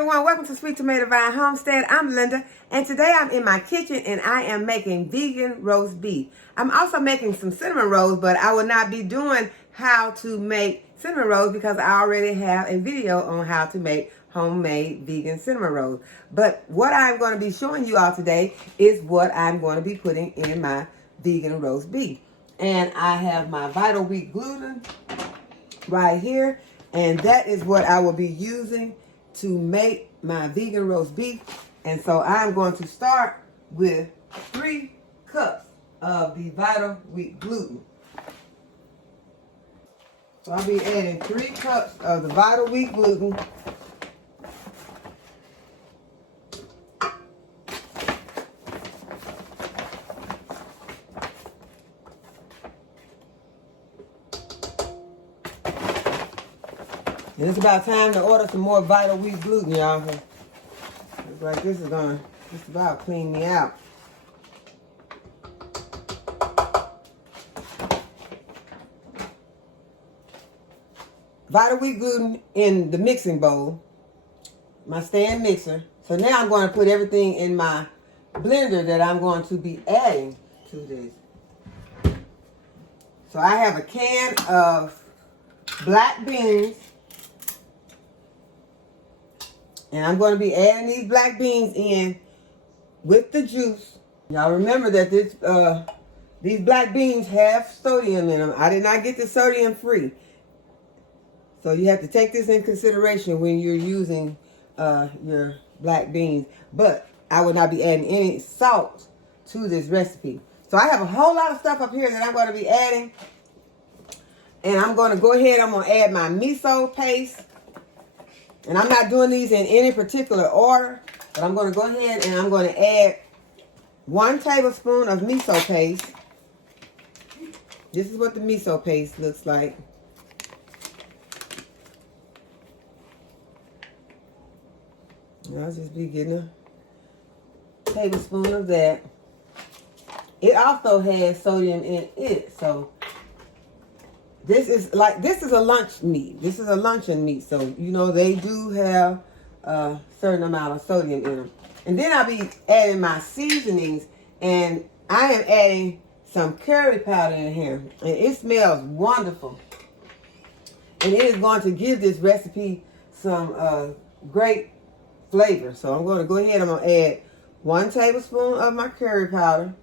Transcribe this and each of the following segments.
everyone, welcome to Sweet Tomato Vine Homestead. I'm Linda, and today I'm in my kitchen and I am making vegan roast beef. I'm also making some cinnamon rolls, but I will not be doing how to make cinnamon rolls because I already have a video on how to make homemade vegan cinnamon rolls. But what I'm going to be showing you all today is what I'm going to be putting in my vegan roast beef. And I have my Vital Wheat gluten right here, and that is what I will be using to make my vegan roast beef. And so I'm going to start with 3 cups of the Vital Wheat gluten. So I'll be adding 3 cups of the Vital Wheat gluten. And it's about time to order some more Vital Wheat gluten, y'all. Looks like this is gonna just about clean me out. Vital Wheat gluten in the mixing bowl, my stand mixer. So now I'm going to put everything in my blender that I'm going to be adding to this. So I have a can of black beans. And I'm going to be adding these black beans in with the juice. Y'all remember that these black beans have sodium in them. I did not get the sodium free. So you have to take this in consideration when you're using your black beans. But I will not be adding any salt to this recipe. So I have a whole lot of stuff up here that I'm going to be adding. And I'm going to go ahead, I'm going to add my miso paste. And I'm not doing these in any particular order, but I'm going to go ahead and I'm going to add 1 tablespoon of miso paste. This is what the miso paste looks like. And I'll just be getting a tablespoon of that. It also has sodium in it, so this is a lunch meat. This is a luncheon meat. So, you know, they do have a certain amount of sodium in them. And then I'll be adding my seasonings. And I am adding some curry powder in here. And it smells wonderful. And it is going to give this recipe some great flavor. So I'm going to go ahead. I'm going to add 1 tablespoon of my curry powder.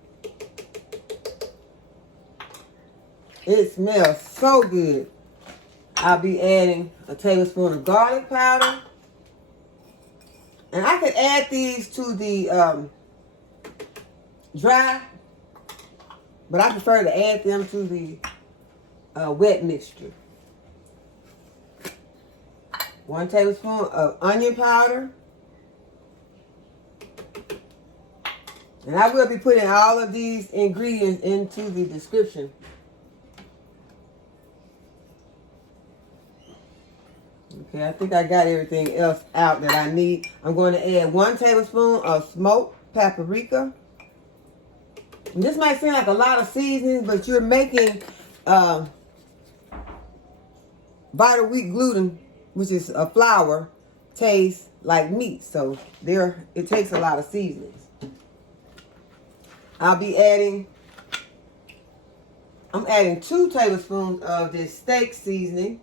It smells so good. I'll be adding a tablespoon of garlic powder. And I could add these to the dry, but I prefer to add them to the wet mixture. 1 tablespoon of onion powder. And I will be putting all of these ingredients into the description. Okay, I think I got everything else out that I need. I'm going to add 1 tablespoon of smoked paprika. And this might seem like a lot of seasonings, but you're making Vital Wheat gluten, which is a flour, taste like meat. So it takes a lot of seasonings. I'm adding 2 tablespoons of this steak seasoning.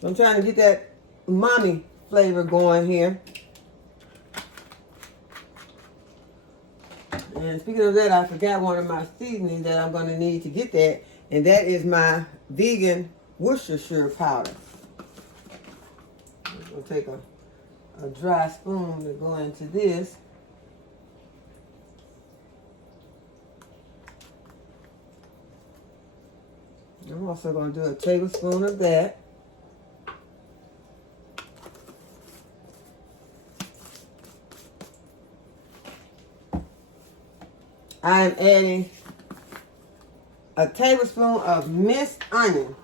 I'm trying to get that umami flavor going here. And speaking of that, I forgot one of my seasonings that I'm going to need to get that. And that is my vegan Worcestershire powder. I'm going to take a dry spoon to go into this. I'm also going to do a tablespoon of that. I am adding a tablespoon of minced onion.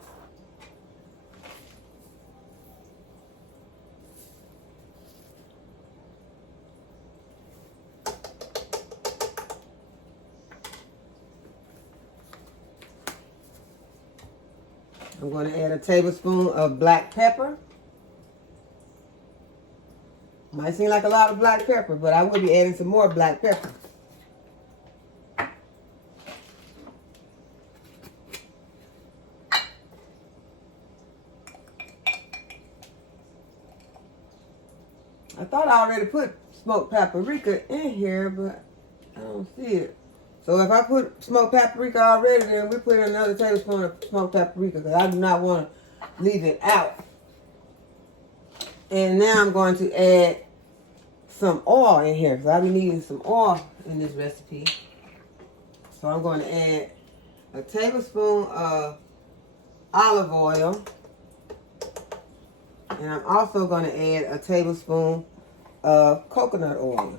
I'm going to add a tablespoon of black pepper. Might seem like a lot of black pepper, but I will be adding some more black pepper. I thought I already put smoked paprika in here, but I don't see it. So if I put smoked paprika already, then we put in another tablespoon of smoked paprika because I do not want to leave it out. And now I'm going to add some oil in here because I'll be needing some oil in this recipe. So I'm going to add a tablespoon of olive oil. And I'm also going to add a tablespoon of coconut oil.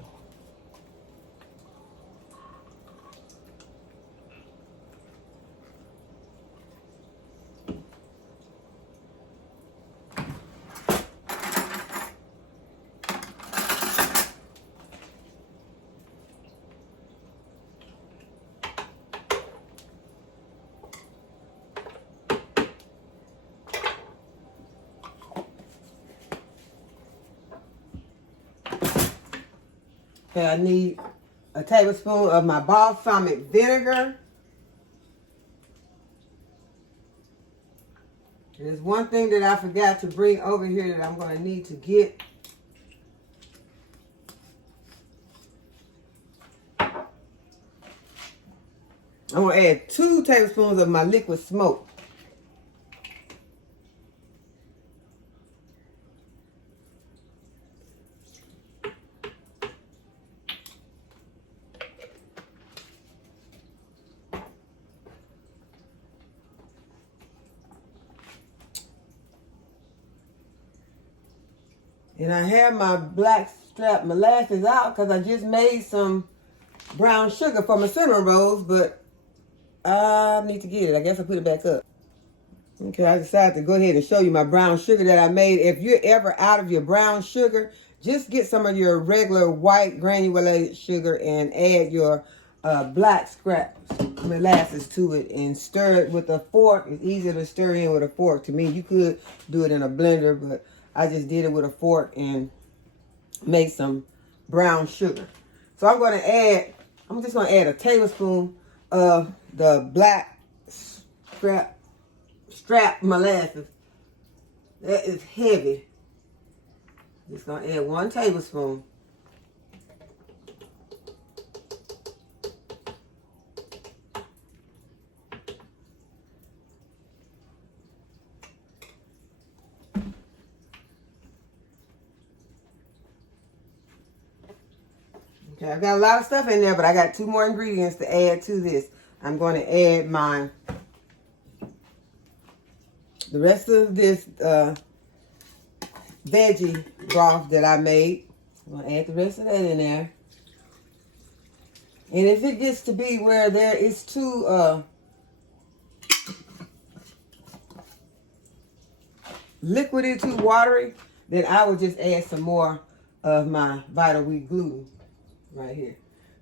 Okay, I need a tablespoon of my balsamic vinegar. There's one thing that I forgot to bring over here that I'm going to need to get. I'm going to add 2 tablespoons of my liquid smoke. And I have my black strap molasses out because I just made some brown sugar for my cinnamon rolls, but I need to get it. I guess I put it back up. Okay, I decided to go ahead and show you my brown sugar that I made. If you're ever out of your brown sugar, just get some of your regular white granulated sugar and add your black scrap molasses to it and stir it with a fork. It's easier to stir in with a fork. To me, you could do it in a blender, but I just did it with a fork and made some brown sugar. So I'm just going to add a tablespoon of the black strap molasses. That is heavy. Just going to add 1 tablespoon. Okay, I've got a lot of stuff in there, but I got 2 more ingredients to add to this. I'm going to add the rest of this veggie broth that I made. I'm going to add the rest of that in there. And if it gets to be where there is too liquidy, too watery, then I will just add some more of my vital wheat gluten right here.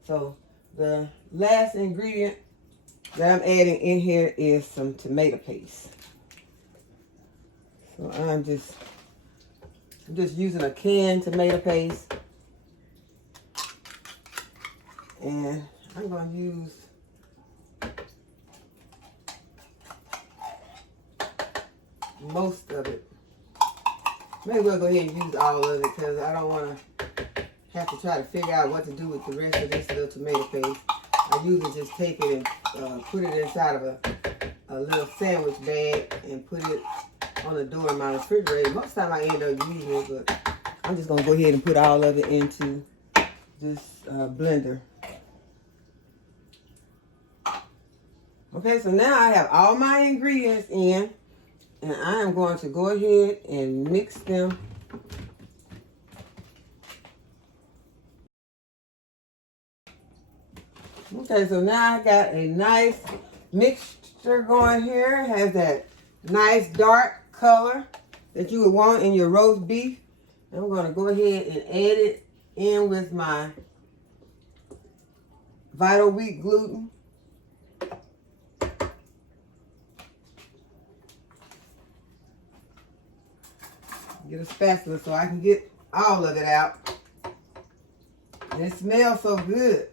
So the last ingredient that I'm adding in here is some tomato paste. So I'm just using a canned tomato paste, and I'm going to use most of it. Maybe we'll go ahead and use all of it because I don't want to have to try to figure out what to do with the rest of this little tomato paste. I usually just take it and put it inside of a little sandwich bag and put it on the door in my refrigerator. Most of the time I end up using it, but I'm just going to go ahead and put all of it into this blender. Okay, so now I have all my ingredients in, and I am going to go ahead and mix them. Okay, so now I got a nice mixture going here. It has that nice dark color that you would want in your roast beef. I'm going to go ahead and add it in with my vital wheat gluten. Get a spatula so I can get all of it out. And it smells so good.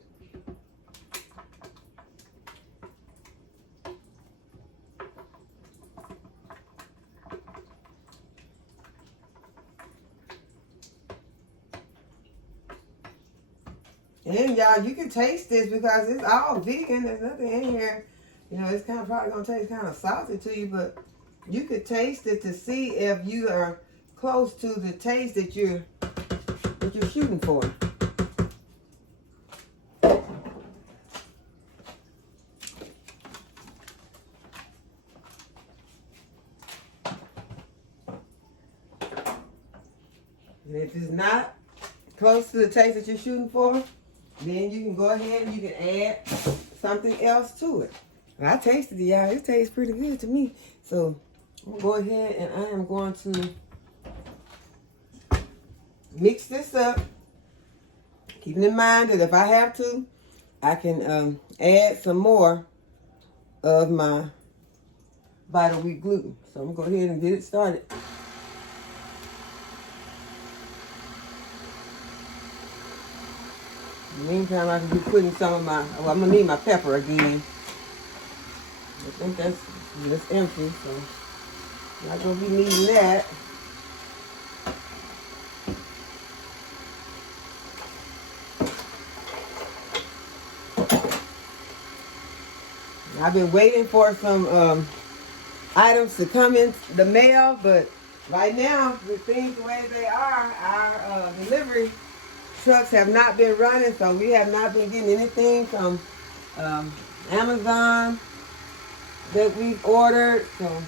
And y'all, you can taste this because it's all vegan. There's nothing in here. You know, it's kind of probably going to taste kind of salty to you, but you could taste it to see if you are close to the taste that you're shooting for. And if it's not close to the taste that you're shooting for, then you can go ahead and you can add something else to it. And I tasted it, y'all. It tastes pretty good to me. So I'm gonna go ahead and I am going to mix this up. Keeping in mind that if I have to, I can add some more of my vital wheat gluten. So I'm gonna go ahead and get it started. In the meantime, I can be putting some of my, well, I'm gonna need my pepper again. I think that's empty, so I'm not gonna be needing that. I've been waiting for some items to come in the mail, but right now, with things the way they are, our delivery trucks have not been running, so we have not been getting anything from Amazon that we've ordered. So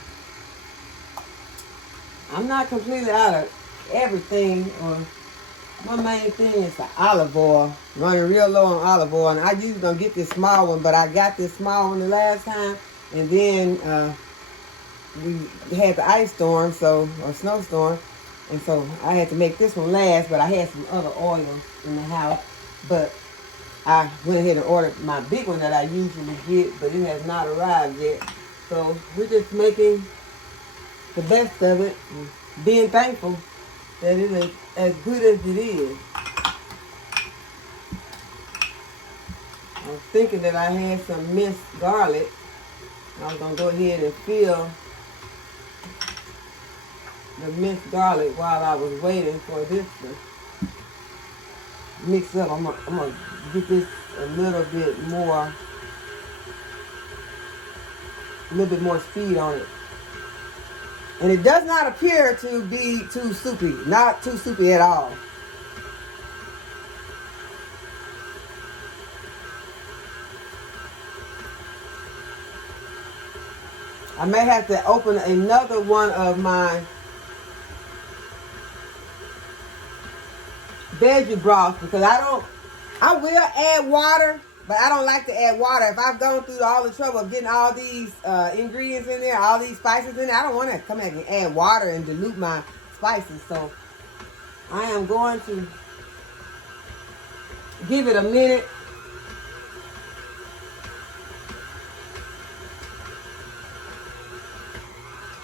I'm not completely out of everything. My main thing is the olive oil. Running real low on olive oil, and I usually gonna get this small one, but I got this small one the last time, and then we had the ice storm, or snowstorm. And so I had to make this one last, but I had some other oils in the house. But I went ahead and ordered my big one that I usually get, but it has not arrived yet. So we're just making the best of it, and being thankful that it is as good as it is. I was thinking that I had some minced garlic. I was going to go ahead and fill the minced garlic while I was waiting for this to mix up. I'm gonna get this a little bit more speed on it. And it does not appear to be too soupy, not too soupy at all. I may have to open another one of my veggie broth because I will add water, but I don't like to add water. If I've gone through all the trouble of getting all these ingredients in there, all these spices in there, I don't want to come back and add water and dilute my spices. So I am going to give it a minute.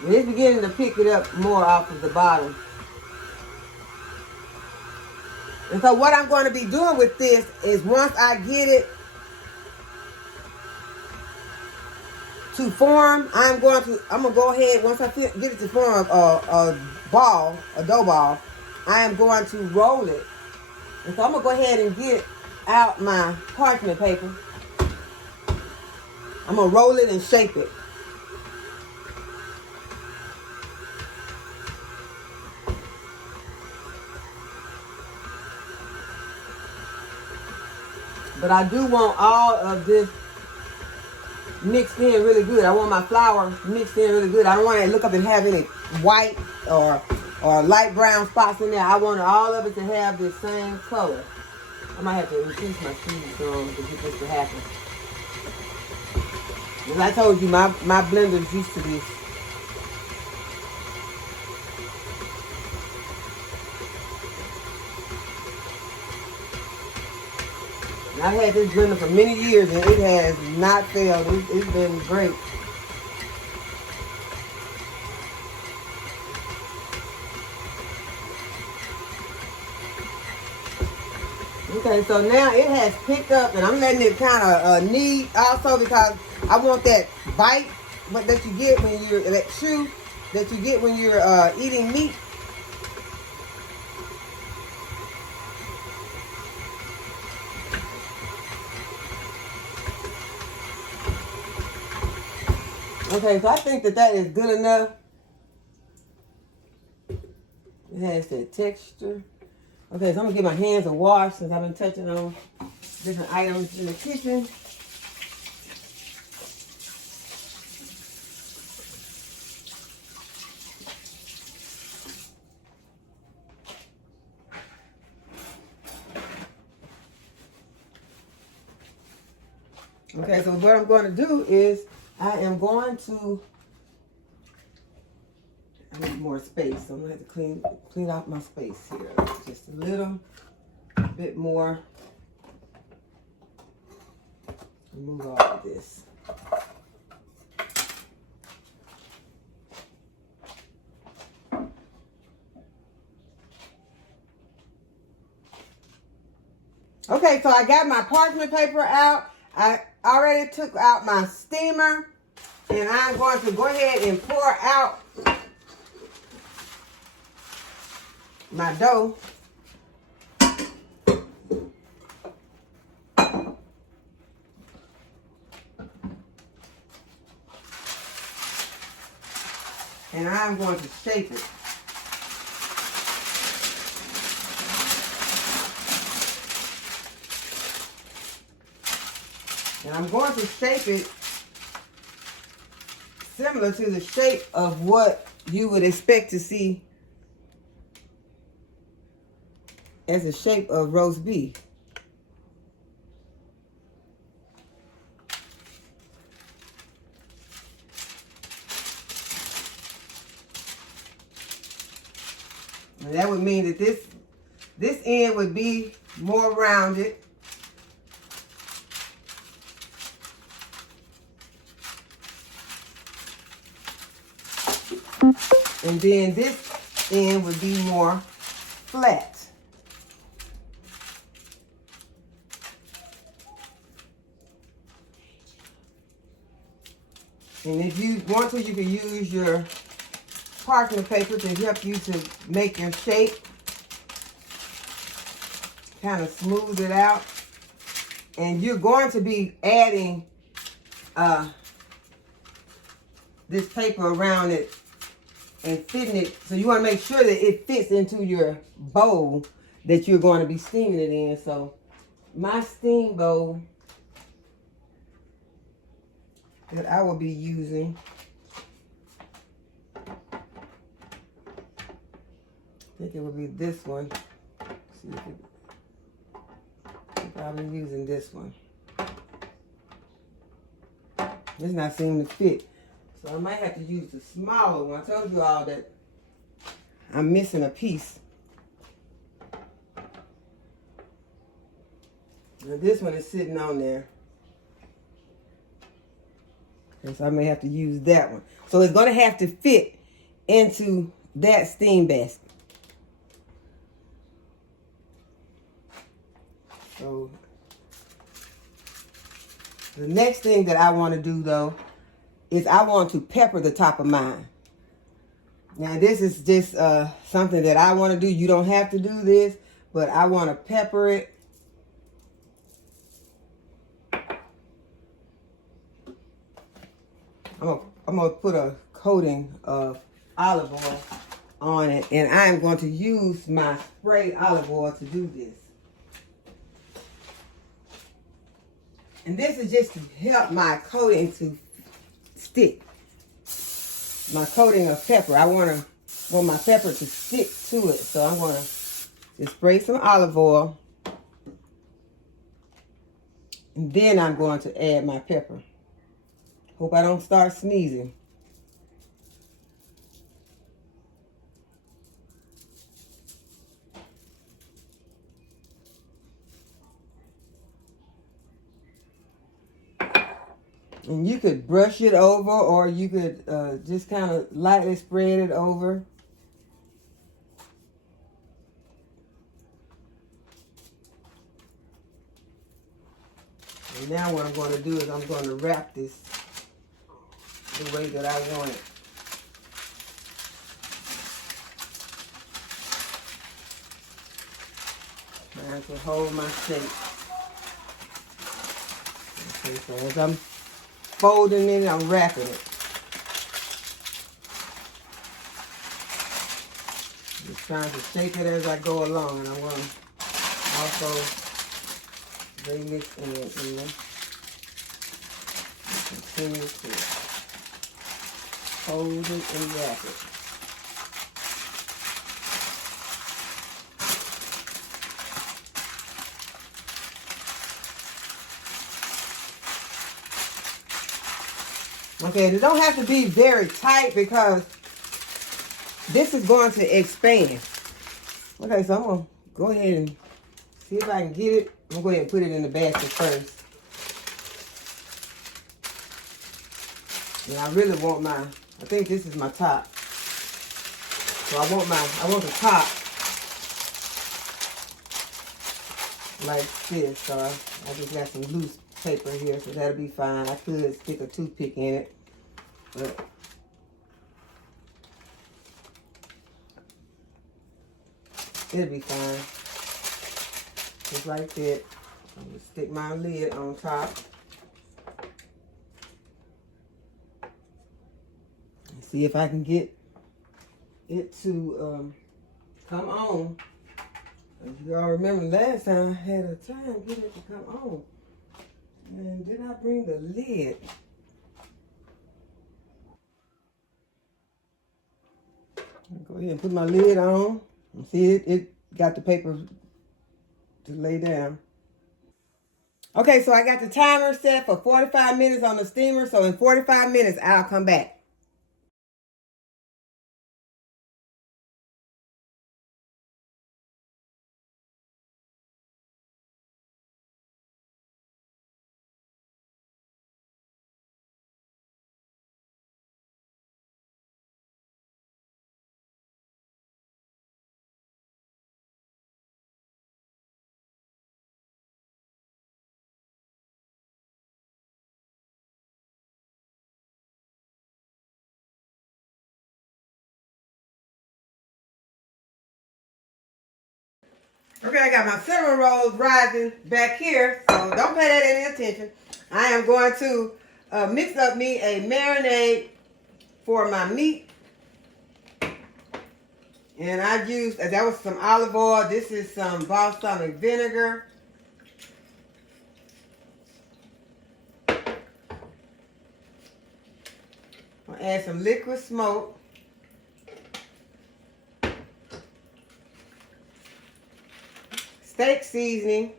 And it's beginning to pick it up more off of the bottom. And so what I'm going to be doing with this is once I get it to form, I'm going to go ahead, once I get it to form a dough ball, I am going to roll it. And so I'm going to go ahead and get out my parchment paper. I'm going to roll it and shape it. But I do want all of this mixed in really good. I want my flour mixed in really good. I don't want it to look up and have any white or light brown spots in there. I want all of it to have the same color. I might have to increase my speed to get this to happen. As I told you, my blender's used to this. I've had this blender for many years and it has not failed. It's been great. Okay, so now it has picked up, and I'm letting it kind of knead also because I want that bite that you get when you're, that chew that you get when you're eating meat. Okay, so I think that is good enough. It has that texture. Okay, so I'm gonna give my hands a wash since I've been touching on different items in the kitchen. Okay, so what I'm going to do is I am going to, I need more space, so I'm going to have to clean out my space here. Just a little bit more. Remove all of this. Okay, so I got my parchment paper out. I already took out my steamer, and I'm going to go ahead and pour out my dough. And I'm going to shape it. And I'm going to shape it similar to the shape of what you would expect to see as a shape of roast beef. And that would mean that this end would be more rounded. And then this end would be more flat. And if you want to, you can use your parchment paper to help you to make your shape. Kind of smooth it out. And you're going to be adding this paper around it and fitting it. So you want to make sure that it fits into your bowl that you're going to be steaming it in. So my steam bowl that I will be using, I think it will be this one. See if I'm probably using this one. It's not seeming to fit. So I might have to use the smaller one. I told you all that I'm missing a piece. Now this one is sitting on there. And so I may have to use that one. So it's going to have to fit into that steam basket. So the next thing that I want to do though is I want to pepper the top of mine. Now this is just something that I want to do. You don't have to do this, but I want to pepper it. I'm gonna put a coating of olive oil on it, and I'm going to use my sprayed olive oil to do this. And this is just to help my coating to stick. My coating of pepper. I want my pepper to stick to it. So I'm going to just spray some olive oil. And then I'm going to add my pepper. Hope I don't start sneezing. And you could brush it over, or you could just kind of lightly spread it over. Now what I'm going to do is I'm going to wrap this the way that I want it. Trying to hold my shape. Okay, so as I'm folding it, I'm wrapping it. Just trying to shape it as I go along, and I'm going to also bring this in there. Continue to hold it and wrap it. Okay, it don't have to be very tight because this is going to expand. Okay, so I'm going to go ahead and see if I can get it. I'm going to go ahead and put it in the basket first. And I really want I think this is my top. So I want the top like this. So I just got some loose paper here, so that'll be fine. I could stick a toothpick in it, but it'll be fine. Just like that. I'm gonna stick my lid on top. And see if I can get it to come on. As you all remember last time I had a time getting it to come on. And did I bring the lid? Go ahead and put my lid on. And see, it got the paper to lay down. Okay, so I got the timer set for 45 minutes on the steamer. So in 45 minutes, I'll come back. Okay, I got my cinnamon rolls rising back here, so don't pay that any attention. I am going to mix up me a marinade for my meat. And I used, that was some olive oil. This is some balsamic vinegar. I'll add some liquid smoke. Steak seasoning.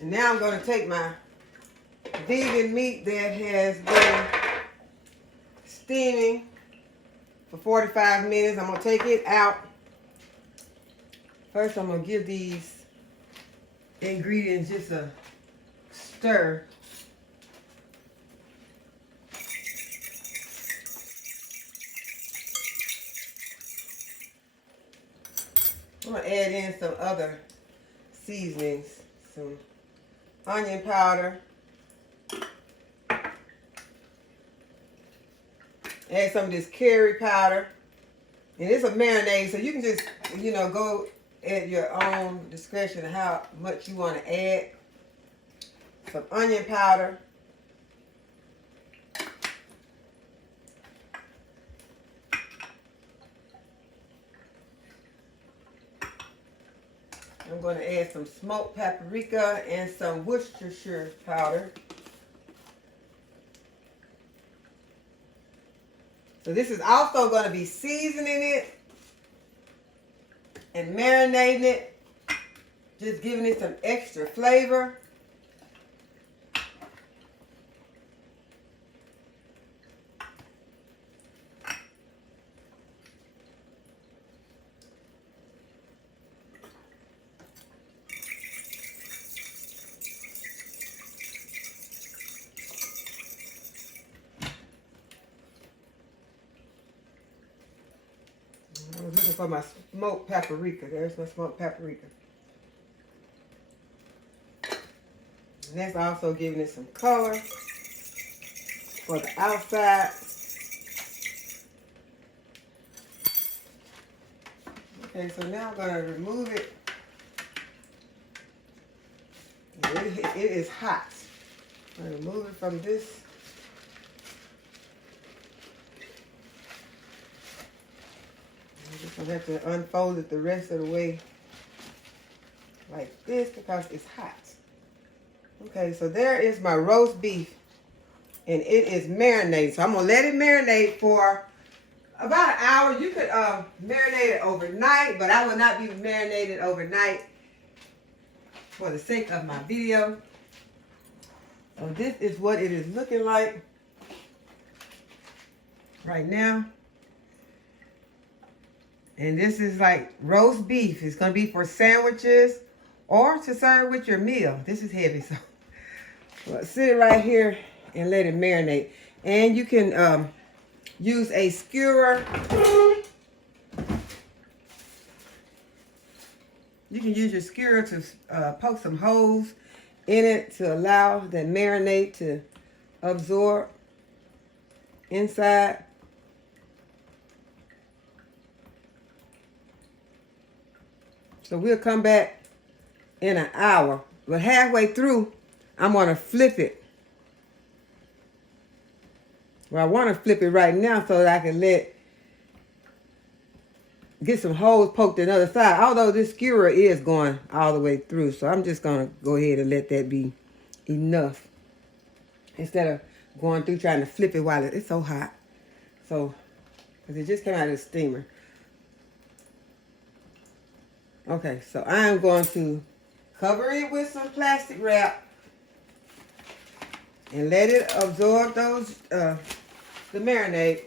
And now I'm going to take my vegan meat that has been steaming for 45 minutes. I'm going to take it out. First, I'm going to give these ingredients just a stir. I'm going to add in some other seasonings. Some onion powder. Add some of this curry powder. And it's a marinade, so you can just, go at your own discretion how much you want to add. Some onion powder. I'm going to add some smoked paprika and some Worcestershire powder. So this is also going to be seasoning it and marinating it, just giving it some extra flavor. for my smoked paprika. There's my smoked paprika. And that's also giving it some color for the outside. Okay, so now I'm going to remove it. It is hot. I'm going to remove it from this. I'm just going to have to unfold it the rest of the way like this because it's hot. Okay, so there is my roast beef. And it is marinated. So I'm going to let it marinate for about an hour. You could marinate it overnight, but I will not be marinated overnight for the sake of my video. So this is what it is looking like right now. And this is like roast beef. It's going to be for sandwiches or to serve with your meal. This is heavy, so let's sit it right here and let it marinate. And you can use a skewer. You can use your skewer to poke some holes in it to allow the marinade to absorb inside. So we'll come back in an hour. But halfway through, I'm going to flip it. Well, I want to flip it right now so that I can get some holes poked on the other side. Although this skewer is going all the way through. So I'm just going to go ahead and let that be enough. Instead of going through trying to flip it while it's so hot. So, because it just came out of the steamer. Okay, so I am going to cover it with some plastic wrap. And let it absorb those, the marinade.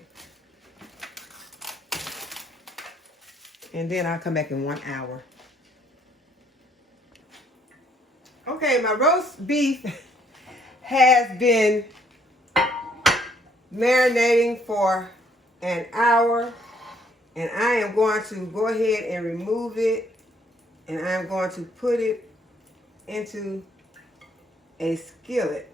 And then I'll come back in 1 hour. Okay, my roast beef has been marinating for an hour. And I am going to go ahead and remove it. And I'm going to put it into a skillet.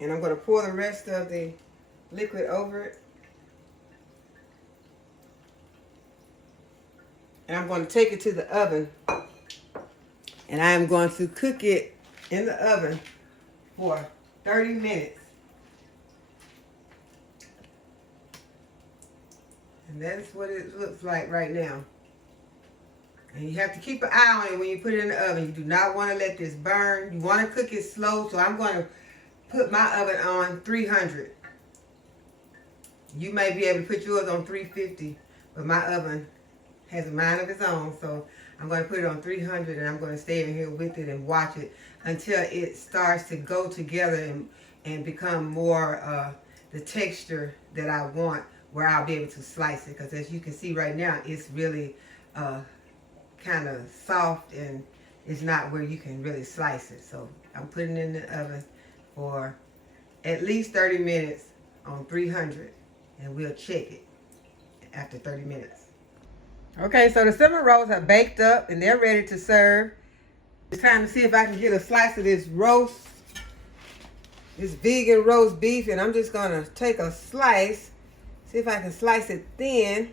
And I'm going to pour the rest of the liquid over it. And I'm going to take it to the oven. And I am going to cook it in the oven for 30 minutes. And that's what it looks like right now. And you have to keep an eye on it when you put it in the oven. You do not want to let this burn. You want to cook it slow. So I'm going to put my oven on 300. You may be able to put yours on 350, but my oven has a mind of its own. So I'm going to put it on 300 and I'm going to stay in here with it and watch it until it starts to go together and become more the texture that I want, where I'll be able to slice it. Because as you can see right now, it's really kind of soft and it's not where you can really slice it. So I'm putting it in the oven for at least 30 minutes on 300, and we'll check it after 30 minutes. Okay, so the cinnamon rolls are baked up and they're ready to serve. It's time to see if I can get a slice of this vegan roast beef, and I'm just gonna take a slice, see if I can slice it thin.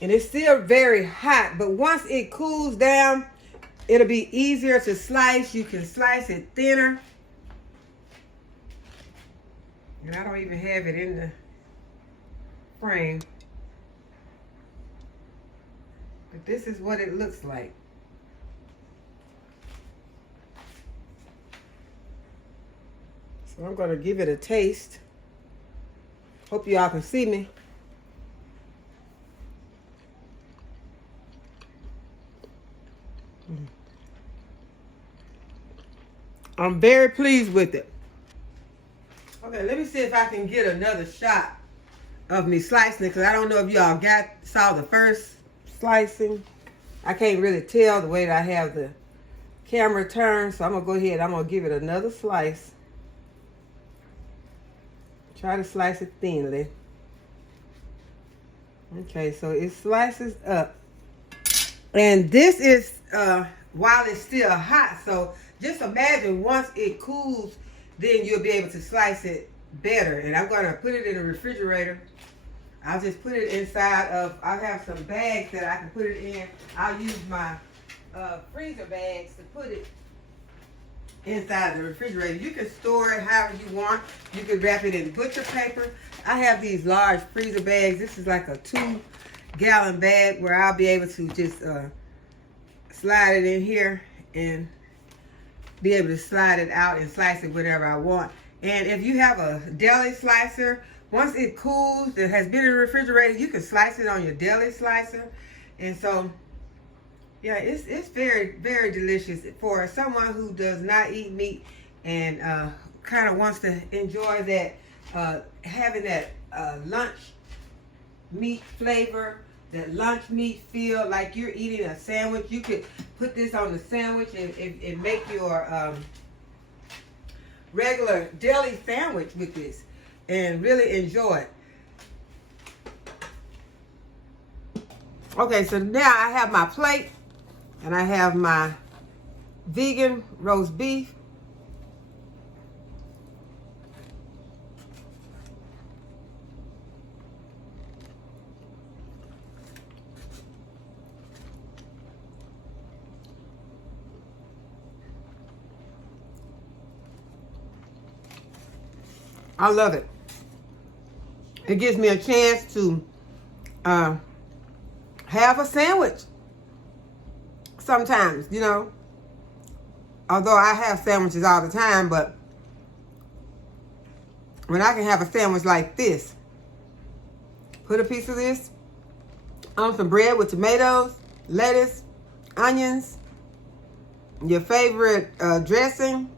And it's still very hot, but once it cools down, it'll be easier to slice. You can slice it thinner. And I don't even have it in the frame. But this is what it looks like. So I'm going to give it a taste. Hope y'all can see me. I'm very pleased with it. Okay, let me see if I can get another shot of me slicing it, because I don't know if y'all saw the first slicing. I can't really tell the way that I have the camera turn, so I'm gonna go ahead. I'm gonna give it another slice. Try to slice it thinly. Okay, so it slices up. And this is while it's still hot, so just imagine once it cools, then you'll be able to slice it better. And I'm gonna put it in the refrigerator. I'll just put it inside of, I have some bags that I can put it in. I'll use my freezer bags to put it inside the refrigerator. You can store it however you want. You can wrap it in butcher paper. I have these large freezer bags. This is like a 2-gallon bag where I'll be able to just slide it in here and be able to slide it out and slice it whenever I want. And if you have a deli slicer, once it cools, that has been in the refrigerator, you can slice it on your deli slicer. And so, yeah, it's very, very delicious for someone who does not eat meat and kind of wants to enjoy that, having that lunch meat flavor, that lunch meat feel like you're eating a sandwich. You could put this on the sandwich and make your regular deli sandwich with this and really enjoy it. Okay, so now I have my plate and I have my vegan roast beef. I love it. It gives me a chance to have a sandwich sometimes, you know. Although I have sandwiches all the time, but when I can have a sandwich like this, put a piece of this on some bread with tomatoes, lettuce, onions, your favorite dressing,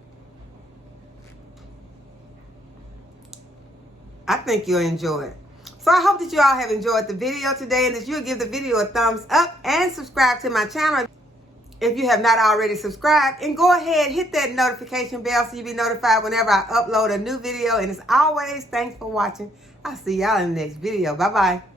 I think you'll enjoy it. So I hope that you all have enjoyed the video today and that you'll give the video a thumbs up and subscribe to my channel if you have not already subscribed. And go ahead, hit that notification bell so you'll be notified whenever I upload a new video. And as always, thanks for watching. I'll see y'all in the next video. Bye-bye.